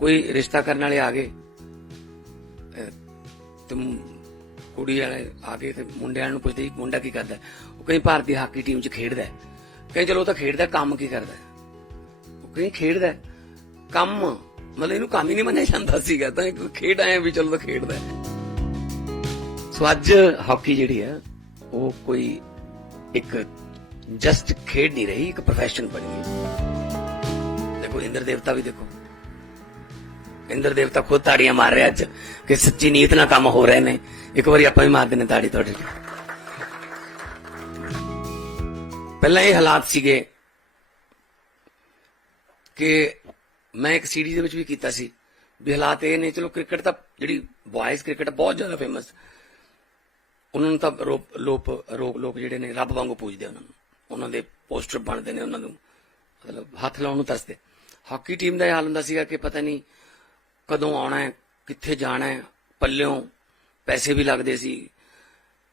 ਕੋਈ ਰਿਸ਼ਤਾ ਕਰਨ ਵਾਲੇ ਆ ਗਏ ਤੇ ਕੁੜੀ ਵਾਲੇ ਆ ਗਏ ਤੇ ਮੁੰਡਿਆਂ ਨੂੰ ਪੁੱਛਦੇ ਮੁੰਡਾ ਕੀ ਕਰਦਾ? ਉਹ ਕਹਿੰਦੇ ਭਾਰਤੀ ਹਾਕੀ ਟੀਮ 'ਚ ਖੇਡਦਾ ਕਹਿੰਦੇ ਚਲੋ ਉਹ ਤਾਂ ਖੇਡਦਾ, ਕੰਮ ਕੀ ਕਰਦਾ ਉਹ ਕਹਿੰਦੇ ਖੇਡਦਾ ਕੰਮ, ਮਤਲਬ ਇਹਨੂੰ ਕੰਮ ਹੀ ਨਹੀਂ ਮੰਨਿਆ ਜਾਂਦਾ ਸੀਗਾ, ਤਾਂ ਇੱਕ ਖੇਡ ਆਇਆ ਵੀ ਚਲੋ ਤਾਂ ਖੇਡਦਾ ਸੋ ਅੱਜ ਹਾਕੀ ਜਿਹੜੀ ਹੈ, ਉਹ ਕੋਈ ਇੱਕ ਜਸਟ ਖੇਡ ਨਹੀਂ ਰਹੀ, ਇੱਕ ਪ੍ਰੋਫੈਸ਼ਨ ਬਣ ਗਈ ਦੇਖੋ ਇੰਦਰ ਦੇਵਤਾ ਵੀ ਦੇਖੋ। ਇੰਦਰ ਦੇਵਤਾ ਖੁਦ ਤਾੜੀਆਂ ਮਾਰ ਰਿਹਾ ਅੱਜ, ਕਿ ਸੱਚੀ ਨੀਤ ਨਾਲ ਕੰਮ ਹੋ ਰਹੇ ਨੇ। ਇੱਕ ਵਾਰੀ ਆਪਾਂ ਵੀ ਮਾਰ ਦਿੰਨੇ ਤਾੜੀ ਤੁਹਾਡੇ ਲਈ। ਪਹਿਲਾਂ ਇਹ ਹਾਲਾਤ ਸੀਗੇ ਕਿ ਮੈਂ ਇੱਕ ਸੀਰੀਜ਼ ਦੇ ਵਿੱਚ ਵੀ ਕੀਤਾ ਸੀ, ਵੀ ਹਾਲਾਤ ਇਹ ਨੇ, ਚਲੋ ਕ੍ਰਿਕਟ ਤਾਂ ਜਿਹੜੀ ਬॉयਜ਼ ਕ੍ਰਿਕਟ ਬਹੁਤ ਜ਼ਿਆਦਾ ਫੇਮਸ ਉਹਨਾਂ ਨੂੰ ਤਾਂ ਰੋਪ ਲੋਪ ਰੋਕ ਲੋਕ ਜਿਹੜੇ ਨੇ, ਰੱਬ ਵਾਂਗੂ ਪੂਜਦੇ ਉਹਨਾਂ ਨੂੰ। ਉਹਨਾਂ ਦੇ ਪੋਸਟਰ ਬਣਦੇ ਨੇ ਉਹਨਾਂ ਨੂੰ। ਮਤਲਬ ਹੱਥ ਲਾਉਣ ਨੂੰ ਤਰਸਦੇ। ਹਾਕੀ ਟੀਮ ਦਾ ਇਹ ਹਾਲ ਹੁੰਦਾ ਸੀਗਾ ਕਿ ਪਤਾ ਨਹੀਂ ਕਦੋਂ ਆਉਣਾ ਹੈ, ਕਿੱਥੇ ਜਾਣਾ ਹੈ, ਪੱਲਿਓਂ ਪੈਸੇ ਵੀ ਲੱਗਦੇ ਸੀ।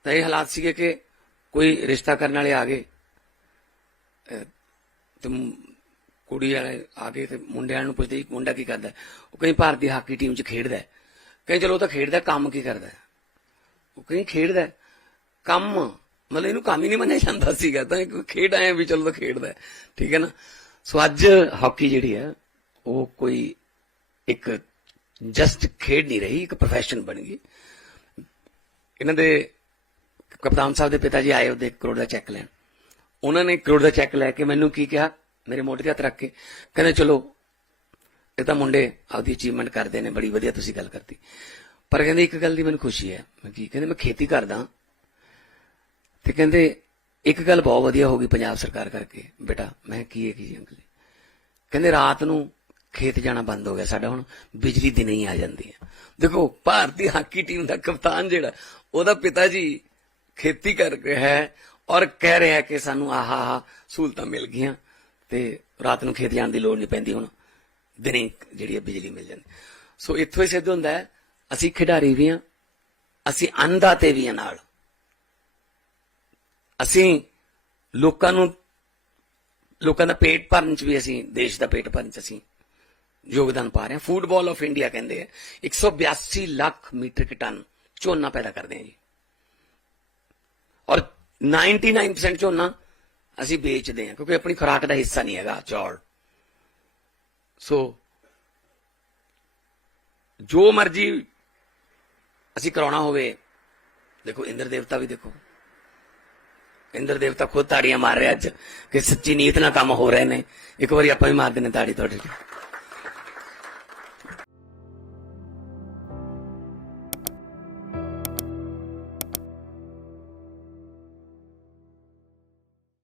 ਤਾਂ ਇਹ ਹਾਲਾਤ ਸੀਗੇ ਕਿ ਕੋਈ ਰਿਸ਼ਤਾ ਕਰਨ ਵਾਲੇ ਆ ਗਏ। ਤੇ ਕੁੜੀ ਵਾਲੇ ਆ ਗਏ ਤੇ ਮੁੰਡਿਆਂ ਨੂੰ ਪੁੱਛਦੇ ਮੁੰਡਾ ਕੀ ਕਰਦਾ ਉਹ ਕਈ ਭਾਰਤੀ ਹਾਕੀ ਟੀਮ 'ਚ ਖੇਡਦਾ ਕਈ ਚਲੋ ਉਹ ਤਾਂ ਖੇਡਦਾ, ਕੰਮ ਕੀ ਕਰਦਾ ਉਹ ਕਈ ਖੇਡਦਾ ਕੰਮ, ਮਤਲਬ ਇਹਨੂੰ ਕੰਮ ਹੀ ਨਹੀਂ ਮੰਨਿਆ ਜਾਂਦਾ ਸੀਗਾ। ਤਾਂ ਇੱਕ ਖੇਡ ਆਇਆ ਵੀ ਚਲੋ ਤਾਂ ਖੇਡਦਾ ਠੀਕ ਹੈ ਨਾ? ਸੋ ਅੱਜ ਹਾਕੀ ਜਿਹੜੀ ਹੈ, ਉਹ ਕੋਈ ਇੱਕ ਜਸਟ ਖੇਡ ਨਹੀਂ ਰਹੀ, ਇੱਕ ਪ੍ਰੋਫੈਸ਼ਨ ਬਣ ਗਈ। ਇਹਨਾਂ ਦੇ ਕਪਤਾਨ ਸਾਹਿਬ ਦੇ ਪਿਤਾ ਜੀ ਆਏ, ਉਹਦੇ ਕਰੋੜ ਦਾ ਚੈੱਕ ਲੈਣ। ਉਹਨਾਂ ਨੇ ਕਰੋੜ ਦਾ ਚੈੱਕ ਲੈ ਕੇ ਮੈਨੂੰ ਕੀ ਕਿਹਾ? ਮੇਰੇ ਮੋਢੇ ਤੇ ਹੱਥ ਰੱਖ ਕੇ, ਕਹਿੰਦੇ, ਚਲੋ, ਇਹ ਤਾਂ ਮੁੰਡੇ ਆਪਦੀ ਅਚੀਵਮੈਂਟ ਕਰਦੇ ਨੇ, ਬੜੀ ਵਧੀਆ ਤੁਸੀਂ ਗੱਲ ਕਰਤੀ। ਪਰ ਕਹਿੰਦੇ, ਇੱਕ ਗੱਲ ਦੀ ਮੈਨੂੰ ਖੁਸ਼ੀ ਹੈ। ਮੈਂ ਕੀ ਕਹਿੰਦੇ, ਮੈਂ ਖੇਤੀ ਕਰਦਾ ਤੇ ਕਹਿੰਦੇ, ਇੱਕ ਗੱਲ ਬਹੁਤ ਵਧੀਆ ਹੋ ਗਈ ਪੰਜਾਬ ਸਰਕਾਰ ਕਰਕੇ, ਬੇਟਾ, ਮੈਂ ਕੀ ਹੈ ਕੀ ਜੀ ਅੰਕਲ ਜੀ? ਕਹਿੰਦੇ, ਰਾਤ ਨੂੰ ਖੇਤ ਜਾਣਾ ਬੰਦ ਹੋ ਗਿਆ ਸਾਡਾ ਹੁਣ, ਬਿਜਲੀ ਦਿਨੇ ਹੀ ਆ ਜਾਂਦੀ ਹੈ। ਦੇਖੋ, ਭਾਰਤੀ ਹਾਕੀ ਟੀਮ ਦਾ ਕਪਤਾਨ ਜਿਹੜਾ, ਉਹਦਾ ਪਿਤਾ ਜੀ ਖੇਤੀ ਕਰ ਰਿਹਾ ਹੈ ਔਰ ਕਹਿ ਰਿਹਾ ਕਿ ਸਾਨੂੰ ਆਹਾ ਆਹ ਸਹੂਲਤਾਂ ਮਿਲ ਗਈਆਂ ਤੇ ਰਾਤ ਨੂੰ ਖੇਤ ਜਾਣ ਦੀ ਲੋੜ ਨਹੀਂ ਪੈਂਦੀ ਹੁਣ, ਦਿਨੇ ਜਿਹੜੀ ਹੈ ਬਿਜਲੀ ਮਿਲ ਜਾਂਦੀ। ਸੋ ਇੱਥੋਂ ਹੀ ਸਿੱਧ ਹੁੰਦਾ ਹੈ, ਅਸੀਂ ਖਿਡਾਰੀ ਵੀ ਹਾਂ, ਅਸੀਂ ਅੰਨਦਾਤੇ ਵੀ ਹਾਂ ਨਾਲ। ਅਸੀਂ ਲੋਕਾਂ ਨੂੰ, ਲੋਕਾਂ ਦਾ ਪੇਟ ਭਰਨ ਚ ਵੀ ਅਸੀਂ, ਦੇਸ਼ ਦਾ ਪੇਟ ਭਰਨ ਚ ਅਸੀਂ ਯੋਗਦਾਨ ਪਾ ਰਹੇ ਹਾਂ। ਫੂਟਬਾਲ ਆਫ ਇੰਡੀਆ ਕਹਿੰਦੇ ਆ 182 ਲੱਖ ਮੀਟ੍ਰਿਕ ਟਨ ਝੋਨਾ ਪੈਦਾ ਕਰਦੇ ਹਾਂ ਜੀ। ਔਰ 99% ਝੋਨਾ ਅਸੀਂ ਵੇਚਦੇ ਹਾਂ, ਕਿਉਂਕਿ ਆਪਣੀ ਖੁਰਾਕ ਦਾ ਹਿੱਸਾ ਨਹੀਂ ਹੈਗਾ ਚੌਲ। ਸੋ ਜੋ ਮਰਜ਼ੀ ਅਸੀਂ ਕਰਾਉਣਾ ਹੋਵੇ, ਦੇਖੋ ਇੰਦਰ ਦੇਵਤਾ ਵੀ ਦੇਖੋ। ਇੰਦਰ ਦੇਵਤਾ ਖੁਦ ਤਾੜੀਆਂ ਮਾਰ ਰਿਹਾ ਅੱਜ, ਕਿ ਸੱਚੀ ਨੀਤ ਨਾਲ ਕੰਮ ਹੋ ਰਹੇ ਨੇ। ਇੱਕ ਵਾਰੀ ਆਪਾਂ ਵੀ ਮਾਰ ਦਿੰਨੇ ਤਾੜੀ ਤੁਹਾਡੇ ਲਈ